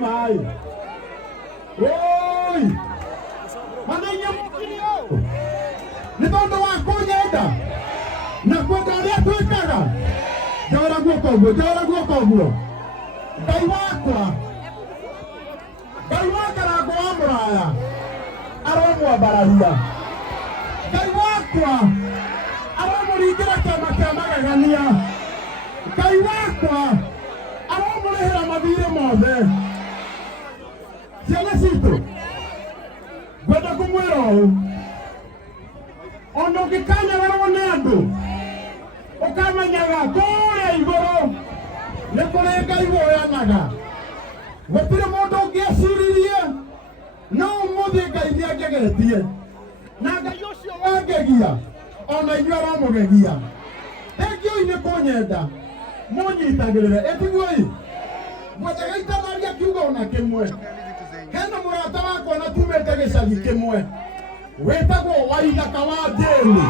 mai. Oi! Manenya mukio. Nĩ tondũ wa kũnyenda na kwenda ũrĩa twĩkaga. Njora guoko ũguo. Ngai wakwa rango wa mũraya aromwambararia. Ngai wakwa aromũringĩra kĩama kĩa magegania. Ngai wakwa aromũrĩhĩra mathirĩ mothe. Ciana citũ, ngwenda kũmwĩra ũũ, ona ũngĩkanyararwo nĩ andũ ũkamenyaga kũrĩa igũrũ nĩ kũrĩ Ngai woyanaga. Gũtirĩ mũndũ ũngĩeciririe no ũmũthĩ Ngai nĩangegetie, na Ngai ũcio wangegia ona inyuĩ aramũgegia. Thengiũi nĩ kũnyenda mũnyitagĩrĩre. Ĩtiguoi mwendaga itanaria kiugo ona kĩmwe. Hena mũrata wakwa na tumĩte gĩcagi kĩmwe wĩtagwo Waithaka wa Ndĩni.